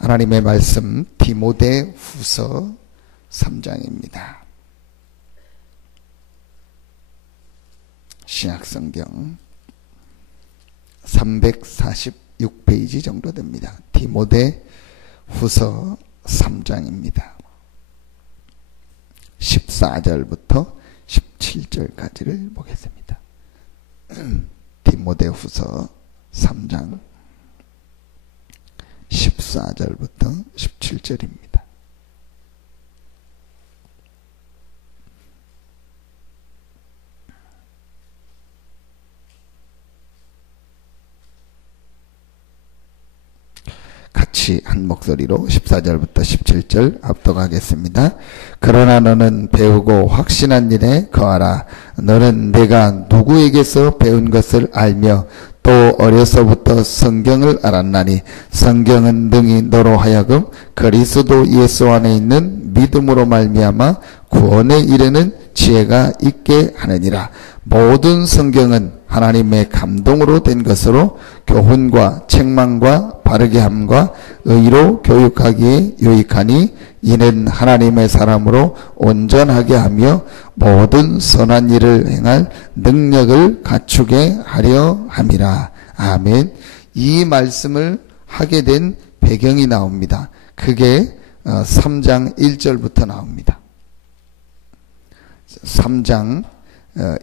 하나님의 말씀 디모데후서 3장입니다. 신약성경 346페이지 정도 됩니다. 디모데후서 3장입니다. 14절부터 17절까지를 보겠습니다. 디모데후서 3장 14절부터 17절입니다. 같이 한 목소리로 14절부터 17절 합독하겠습니다. 그러나 너는 배우고 확신한 일에 거하라. 너는 내가 누구에게서 배운 것을 알며 또 어려서부터 성경을 알았나니 성경은 능히 너로 하여금 그리스도 예수 안에 있는 믿음으로 말미암아 구원에 이르는 지혜가 있게 하느니라. 모든 성경은 하나님의 감동으로 된 것으로 교훈과 책망과 바르게 함과 의로 교육하기에 유익하니 이는 하나님의 사람으로 온전하게 하며 모든 선한 일을 행할 능력을 갖추게 하려 함이라. 아멘. 이 말씀을 하게 된 배경이 나옵니다. 그게 3장 1절부터 나옵니다. 3장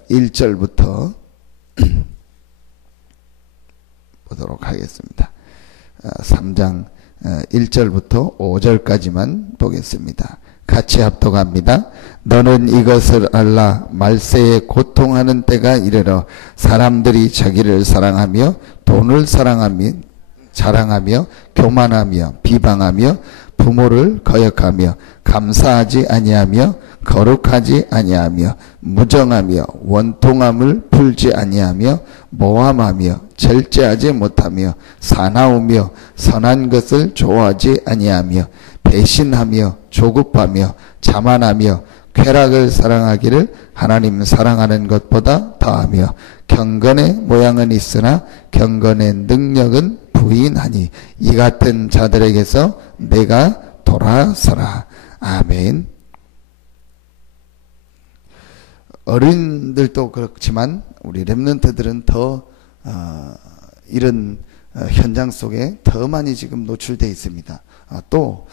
1절부터 보도록 하겠습니다. 3장 1절부터 5절까지만 보겠습니다. 같이 합독합니다. 너는 이것을 알라. 말세에 고통하는 때가 이르러 사람들이 자기를 사랑하며 돈을 자랑하며 교만하며 비방하며 부모를 거역하며 감사하지 아니하며 거룩하지 아니하며 무정하며 원통함을 풀지 아니하며 모함하며 절제하지 못하며 사나우며 선한 것을 좋아하지 아니하며 배신하며 조급하며 자만하며 쾌락을 사랑하기를 하나님 사랑하는 것보다 더하며 경건의 모양은 있으나 경건의 능력은 부인하니 이 같은 자들에게서 내가 돌아서라. 아멘. 어른들도 그렇지만 우리 렘넌트들은 더 이런 현장 속에 더 많이 지금 노출되어 있습니다. 또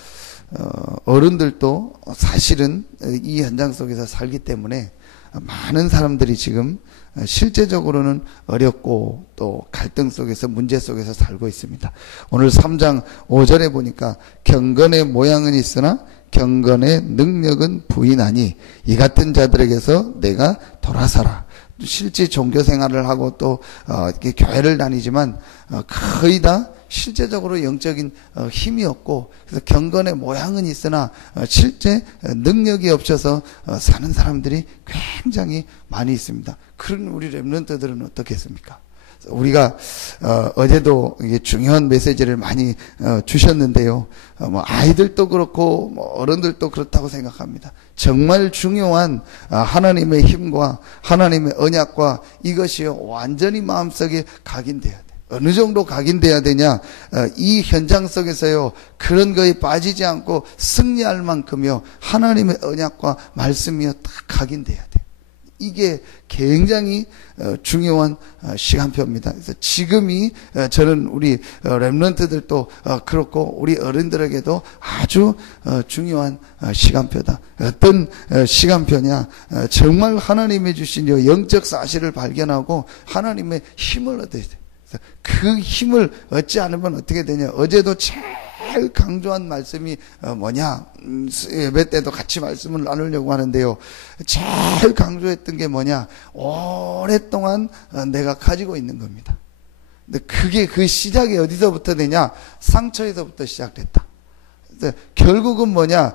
어른들도 사실은 이 현장 속에서 살기 때문에 많은 사람들이 지금 실제적으로는 어렵고 또 갈등 속에서 문제 속에서 살고 있습니다. 오늘 3장 5절에 보니까 경건의 모양은 있으나 경건의 능력은 부인하니 이 같은 자들에게서 내가 돌아서라. 실제 종교 생활을 하고 또 이렇게 교회를 다니지만 거의 다 실제적으로 영적인 힘이 없고 그래서 경건의 모양은 있으나 실제 능력이 없어서 사는 사람들이 굉장히 많이 있습니다. 그런 우리 렘넌트들은 어떻겠습니까? 우리가 어제도 이게 중요한 메시지를 많이 주셨는데요. 뭐 아이들도 그렇고 뭐 어른들도 그렇다고 생각합니다. 정말 중요한 하나님의 힘과 하나님의 언약과 이것이 완전히 마음속에 각인돼야 돼. 어느 정도 각인돼야 되냐? 이 현장 속에서요 그런 거에 빠지지 않고 승리할 만큼요 하나님의 언약과 말씀이요 다 각인돼야 돼. 이게 굉장히 중요한 시간표입니다. 그래서 지금이 저는 우리 렘넌트들도 그렇고 우리 어른들에게도 아주 중요한 시간표다. 어떤 시간표냐? 정말 하나님이 주신 영적 사실을 발견하고 하나님의 힘을 얻어야 돼. 그 힘을 얻지 않으면 어떻게 되냐? 어제도 제일 강조한 말씀이 뭐냐? 예배 때도 같이 말씀을 나누려고 하는데요. 제일 강조했던 게 뭐냐? 오랫동안 내가 가지고 있는 겁니다. 근데 그게 그 시작이 어디서부터 되냐? 상처에서부터 시작됐다. 결국은 뭐냐?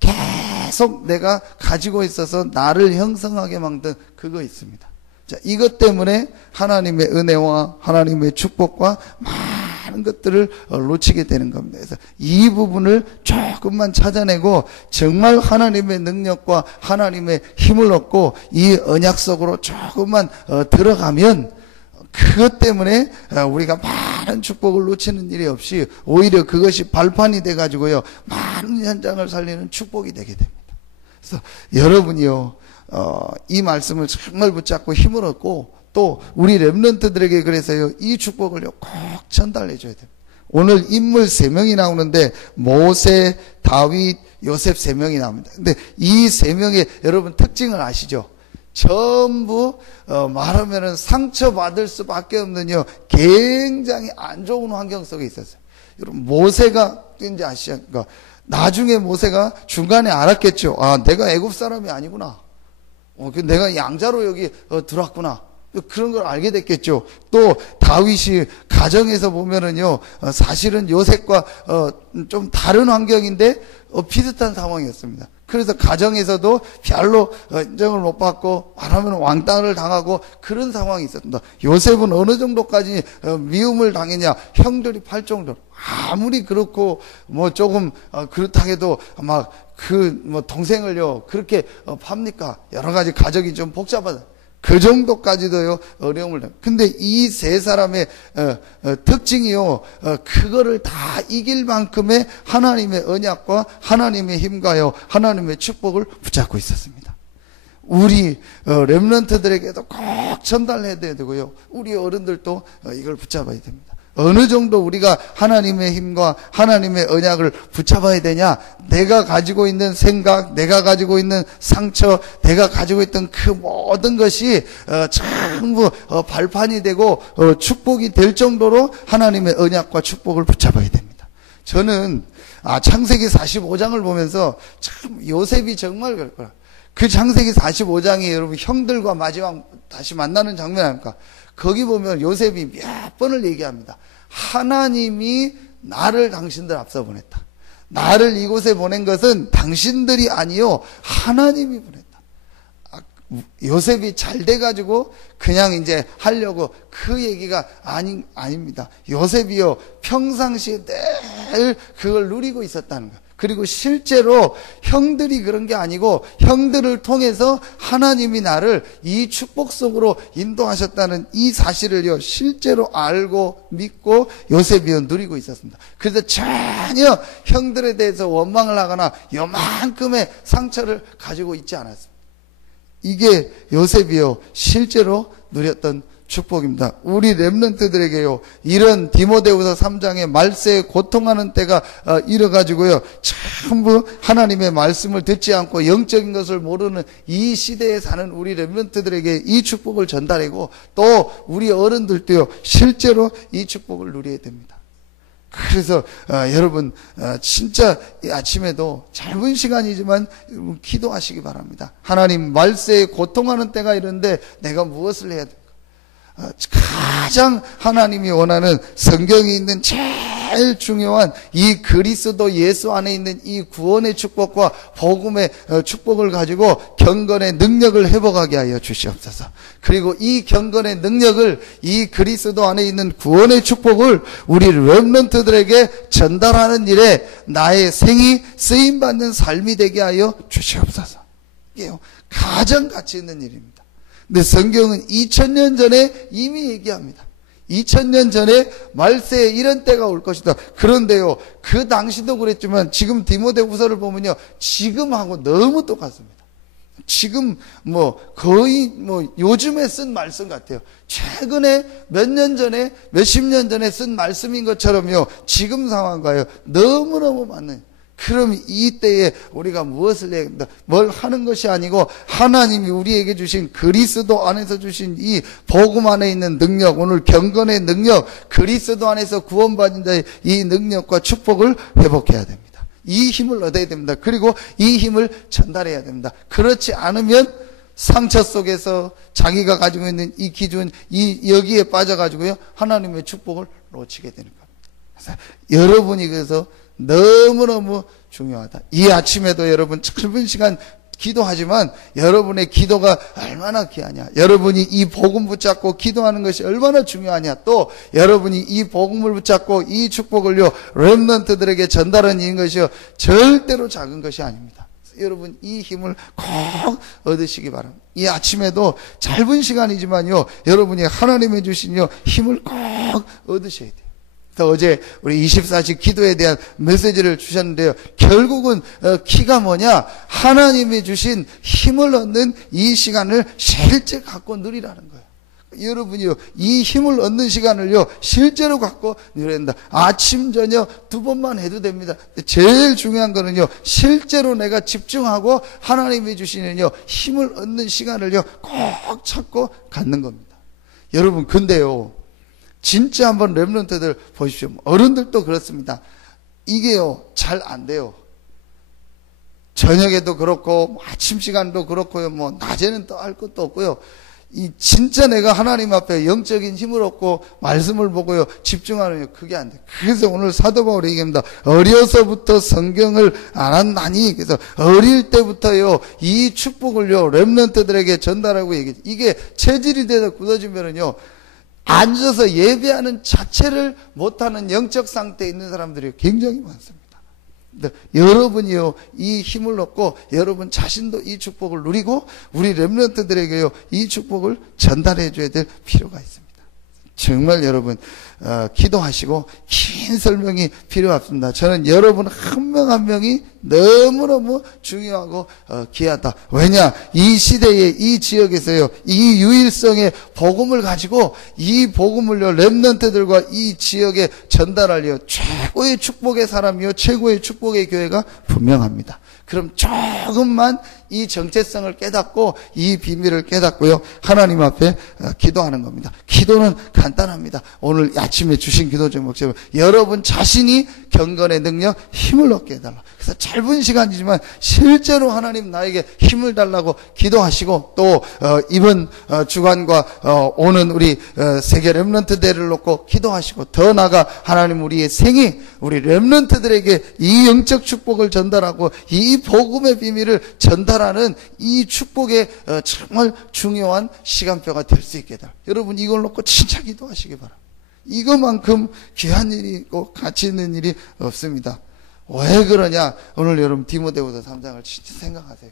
계속 내가 가지고 있어서 나를 형성하게 만든 그거 있습니다. 자, 이것 때문에 하나님의 은혜와 하나님의 축복과 많은 것들을 놓치게 되는 겁니다. 그래서 이 부분을 조금만 찾아내고 정말 하나님의 능력과 하나님의 힘을 얻고 이 언약 속으로 조금만 들어가면 그것 때문에 우리가 많은 축복을 놓치는 일이 없이 오히려 그것이 발판이 돼가지고요, 많은 현장을 살리는 축복이 되게 됩니다. 그래서 여러분이요, 이 말씀을 정말 붙잡고 힘을 얻고 또 우리 렘넌트들에게 그래서요, 이 축복을요 꼭 전달해 줘야 됩니다. 오늘 인물 3명이 나오는데 모세, 다윗, 요셉 3명이 나옵니다. 근데 이 3명의 여러분 특징을 아시죠? 전부 말하면은 상처받을 수밖에 없는요, 굉장히 안 좋은 환경 속에 있었어요. 여러분, 모세가 왠지 아시죠? 그러니까 나중에 모세가 중간에 알았겠죠. 아, 내가 애굽 사람이 아니구나. 내가 양자로 여기 들어왔구나. 그런 걸 알게 됐겠죠. 또 다윗이 가정에서 보면은요, 사실은 요셉과 좀 다른 환경인데 비슷한 상황이었습니다. 그래서 가정에서도 별로 인정을 못 받고 말하면 왕따를 당하고 그런 상황이 있었습니다. 요셉은 어느 정도까지 미움을 당했냐? 형들이 팔 정도로. 아무리 그렇고 뭐 조금 그렇다 해도 막 동생을요 그렇게 팝니까? 여러 가지 가정이 좀 복잡하다. 그 정도까지도요 어려움을 당해요. 근데 이 3사람의 특징이요, 그거를 다 이길 만큼의 하나님의 언약과 하나님의 힘과요 하나님의 축복을 붙잡고 있었습니다. 우리 렘넌트들에게도 꼭 전달해야 되고요, 우리 어른들도 이걸 붙잡아야 됩니다. 어느 정도 우리가 하나님의 힘과 하나님의 언약을 붙잡아야 되냐? 내가 가지고 있는 생각, 내가 가지고 있는 상처, 내가 가지고 있던 그 모든 것이 전부 발판이 되고 축복이 될 정도로 하나님의 언약과 축복을 붙잡아야 됩니다. 저는 창세기 45장을 보면서 참 요셉이 정말 그럴 거라. 그 창세기 45장이 여러분 형들과 마지막 다시 만나는 장면 아닙니까? 거기 보면 요셉이 몇 번을 얘기합니다. 하나님이 나를 당신들 앞서 보냈다. 나를 이곳에 보낸 것은 당신들이 아니요, 하나님이 보냈다. 요셉이 잘 돼가지고 그냥 이제 하려고 그 얘기가 아닙니다. 요셉이요, 평상시에 늘 그걸 누리고 있었다는 거예요. 그리고 실제로 형들이 그런 게 아니고 형들을 통해서 하나님이 나를 이 축복 속으로 인도하셨다는 이 사실을요 실제로 알고 믿고 요셉이요 누리고 있었습니다. 그래서 전혀 형들에 대해서 원망을 하거나 요만큼의 상처를 가지고 있지 않았습니다. 이게 요셉이요 실제로 누렸던 축복입니다. 우리 렘넌트들에게요 이런 디모데후서 3장에 말세에 고통하는 때가 이뤄가지고요 전부 하나님의 말씀을 듣지 않고 영적인 것을 모르는 이 시대에 사는 우리 렘넌트들에게 이 축복을 전달하고 또 우리 어른들도요 실제로 이 축복을 누려야 됩니다. 그래서 여러분 진짜 이 아침에도 짧은 시간이지만 여러분 기도하시기 바랍니다. 하나님, 말세에 고통하는 때가 이런데 내가 무엇을 해야 될까? 가장 하나님이 원하는 성경에 있는 제일 중요한 이 그리스도 예수 안에 있는 이 구원의 축복과 복음의 축복을 가지고 경건의 능력을 회복하게 하여 주시옵소서. 그리고 이 경건의 능력을, 이 그리스도 안에 있는 구원의 축복을 우리 렘넌트들에게 전달하는 일에 나의 생이 쓰임받는 삶이 되게 하여 주시옵소서. 이게 가장 가치 있는 일입니다. 근데 성경은 2000년 전에 이미 얘기합니다. 2000년 전에 말세에 이런 때가 올 것이다. 그런데요, 그 당시도 그랬지만 지금 디모데후서를 보면요, 지금하고 너무 똑같습니다. 지금 거의 요즘에 쓴 말씀 같아요. 최근에 몇 년 전에, 몇십 년 전에 쓴 말씀인 것처럼요, 지금 상황과요, 너무너무 맞는. 그럼 이때에 우리가 무엇을 해야 된다? 뭘 하는 것이 아니고 하나님이 우리에게 주신 그리스도 안에서 주신 이 복음 안에 있는 능력, 오늘 경건의 능력, 그리스도 안에서 구원받은 자의 이 능력과 축복을 회복해야 됩니다. 이 힘을 얻어야 됩니다. 그리고 이 힘을 전달해야 됩니다. 그렇지 않으면 상처 속에서 자기가 가지고 있는 이 기준, 여기에 빠져가지고요, 하나님의 축복을 놓치게 되는 겁니다. 그래서 여러분이 그래서 너무너무 중요하다. 이 아침에도 여러분 짧은 시간 기도하지만 여러분의 기도가 얼마나 귀하냐, 여러분이 이 복음 붙잡고 기도하는 것이 얼마나 중요하냐, 또 여러분이 이 복음을 붙잡고 이 축복을요 렘넌트들에게 전달하는 것이요 절대로 작은 것이 아닙니다. 여러분 이 힘을 꼭 얻으시기 바랍니다. 이 아침에도 짧은 시간이지만요, 여러분이 하나님이 주신 힘을 꼭 얻으셔야 돼요. 그래서 어제 우리 24시 기도에 대한 메시지를 주셨는데요, 결국은 키가 뭐냐? 하나님이 주신 힘을 얻는 이 시간을 실제 갖고 누리라는 거예요. 여러분이요, 이 힘을 얻는 시간을요, 실제로 갖고 누려야 된다. 아침, 저녁 2번만 해도 됩니다. 제일 중요한 거는요, 실제로 내가 집중하고 하나님이 주시는요, 힘을 얻는 시간을요, 꼭 찾고 갖는 겁니다. 여러분, 근데요, 진짜 한번 렘넌트들 보십시오. 어른들도 그렇습니다. 이게요, 잘 안 돼요. 저녁에도 그렇고, 아침 시간도 그렇고요, 낮에는 또 할 것도 없고요. 진짜 내가 하나님 앞에 영적인 힘을 얻고 말씀을 보고요, 집중하는 그게 안 돼. 그래서 오늘 사도 바울이 얘기합니다. 어려서부터 성경을 알았나니, 그래서 어릴 때부터요, 이 축복을요, 렘넌트들에게 전달하고 얘기해. 이게 체질이 돼서 굳어지면은요, 앉아서 예배하는 자체를 못하는 영적 상태에 있는 사람들이 굉장히 많습니다. 여러분이요, 이 힘을 얻고 여러분 자신도 이 축복을 누리고 우리 렘넌트들에게요, 이 축복을 전달해 줘야 될 필요가 있습니다. 정말 여러분 기도하시고 긴 설명이 필요 없습니다. 저는 여러분 한 명 한 명이 너무너무 중요하고 귀하다. 왜냐? 이 시대에 이 지역에서요, 이 유일성의 복음을 가지고 이 복음을요, 렘넌트들과 이 지역에 전달하려 최고의 축복의 사람이요, 최고의 축복의 교회가 분명합니다. 그럼 조금만 이 정체성을 깨닫고 이 비밀을 깨닫고요, 하나님 앞에 기도하는 겁니다. 기도는 간단합니다. 오늘 아침에 주신 기도 제목처럼 여러분 자신이 경건의 능력, 힘을 얻게 해달라. 그래서 짧은 시간이지만 실제로 하나님 나에게 힘을 달라고 기도하시고, 또 이번 주간과 오는 우리 세계 렘넌트 대회를 놓고 기도하시고, 더 나아가 하나님 우리의 생애, 우리 렘넌트들에게 이 영적 축복을 전달하고 이 복음의 비밀을 전달하는 이 축복의 정말 중요한 시간표가 될 수 있게 해달라. 여러분 이걸 놓고 진짜 기도하시기 바랍니다. 이것만큼 귀한 일이 있고 가치 있는 일이 없습니다. 왜 그러냐? 오늘 여러분 디모데후서 3장을 진짜 생각하세요.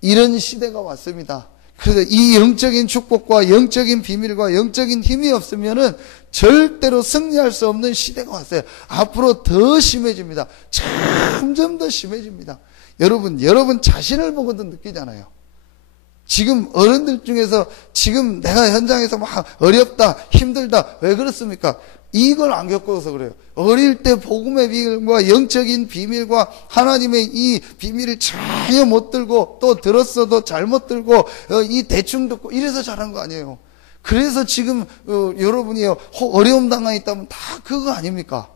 이런 시대가 왔습니다. 그래서 이 영적인 축복과 영적인 비밀과 영적인 힘이 없으면은 절대로 승리할 수 없는 시대가 왔어요. 앞으로 더 심해집니다. 점점 더 심해집니다. 여러분 자신을 보고도 느끼잖아요. 지금 어른들 중에서 지금 내가 현장에서 막 어렵다, 힘들다, 왜 그렇습니까? 이걸 안 겪어서 그래요. 어릴 때 복음의 비밀과 영적인 비밀과 하나님의 이 비밀을 전혀 못 들고, 또 들었어도 잘못 들고 이 대충 듣고 이래서 잘한 거 아니에요. 그래서 지금 여러분이 어려움 당해 있다면 다 그거 아닙니까?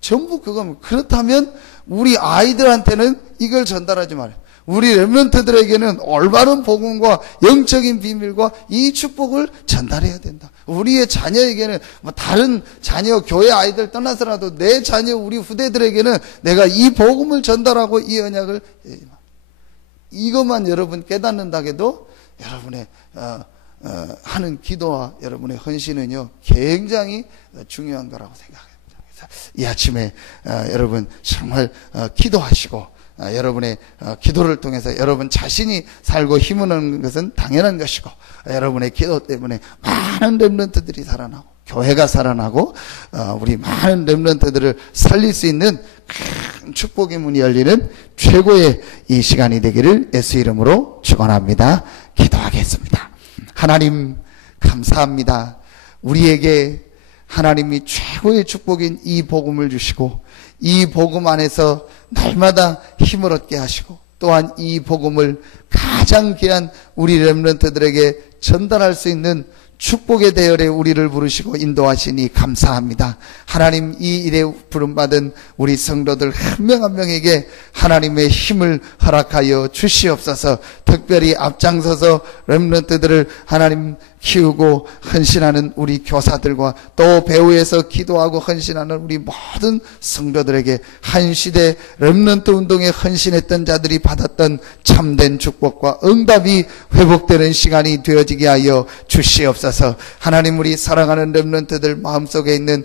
전부 그겁니다. 그렇다면 우리 아이들한테는 이걸 전달하지 말아요. 우리 렘넌트들에게는 올바른 복음과 영적인 비밀과 이 축복을 전달해야 된다. 우리의 자녀에게는 다른 자녀, 교회 아이들 떠나서라도 내 자녀, 우리 후대들에게는 내가 이 복음을 전달하고 이 언약을, 이것만 여러분 깨닫는다 해도 여러분의 하는 기도와 여러분의 헌신은요, 굉장히 중요한 거라고 생각합니다. 그래서 이 아침에 여러분 정말 기도하시고, 여러분의 기도를 통해서 여러분 자신이 살고 힘을 얻는 것은 당연한 것이고, 여러분의 기도 때문에 많은 렘넌트들이 살아나고 교회가 살아나고 우리 많은 렘넌트들을 살릴 수 있는 큰 축복의 문이 열리는 최고의 이 시간이 되기를 예수 이름으로 축원합니다. 기도하겠습니다. 하나님 감사합니다. 우리에게 하나님이 최고의 축복인 이 복음을 주시고, 이 복음 안에서 날마다 힘을 얻게 하시고, 또한 이 복음을 가장 귀한 우리 렘넌트들에게 전달할 수 있는 축복의 대열에 우리를 부르시고 인도하시니 감사합니다. 하나님, 이 일에 부름받은 우리 성도들 한 명 한 명에게 하나님의 힘을 허락하여 주시옵소서. 특별히 앞장서서 렘넌트들을 하나님 키우고 헌신하는 우리 교사들과 또 배후에서 기도하고 헌신하는 우리 모든 성도들에게 한 시대 렘넌트 운동에 헌신했던 자들이 받았던 참된 축복과 응답이 회복되는 시간이 되어지게 하여 주시옵소서. 하나님, 우리 사랑하는 렘넌트들 마음속에 있는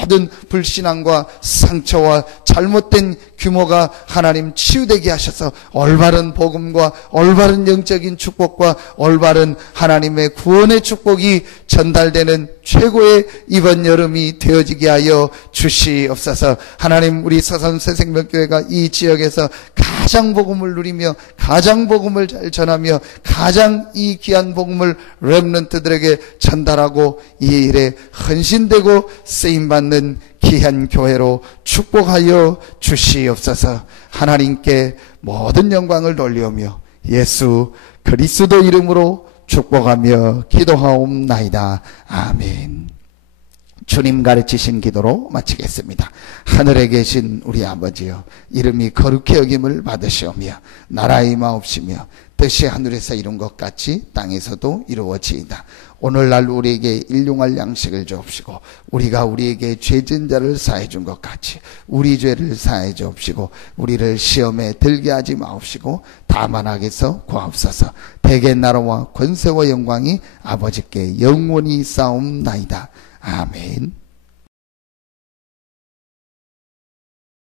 모든 불신앙과 상처와 잘못된 규모가 하나님 치유되게 하셔서 올바른 복음과 올바른 영적인 축복과 올바른 하나님의 구원의 축복이 전달되는 최고의 이번 여름이 되어지게 하여 주시옵소서. 하나님, 우리 서산새생명교회가 이 지역에서 가장 복음을 누리며 가장 복음을 잘 전하며 가장 이 귀한 복음을 렘넌트들에게 전달하고 이 일에 헌신되고 쓰임받는 귀한 교회로 축복하여 주시옵소서. 하나님께 모든 영광을 돌리오며 예수 그리스도 이름으로 축복하며 기도하옵나이다. 아멘. 주님 가르치신 기도로 마치겠습니다. 하늘에 계신 우리 아버지여, 이름이 거룩히 여김을 받으시오며 나라의 마옵시며 뜻이 하늘에서 이룬 것 같이 땅에서도 이루어지이다. 오늘날 우리에게 일용할 양식을 주옵시고 우리가 우리에게 죄진 자를 사해 준 것 같이 우리 죄를 사해 주옵시고 우리를 시험에 들게 하지 마옵시고 다만 악에서 구하옵소서. 대개 나라와 권세와 영광이 아버지께 영원히 싸움나이다. 아멘.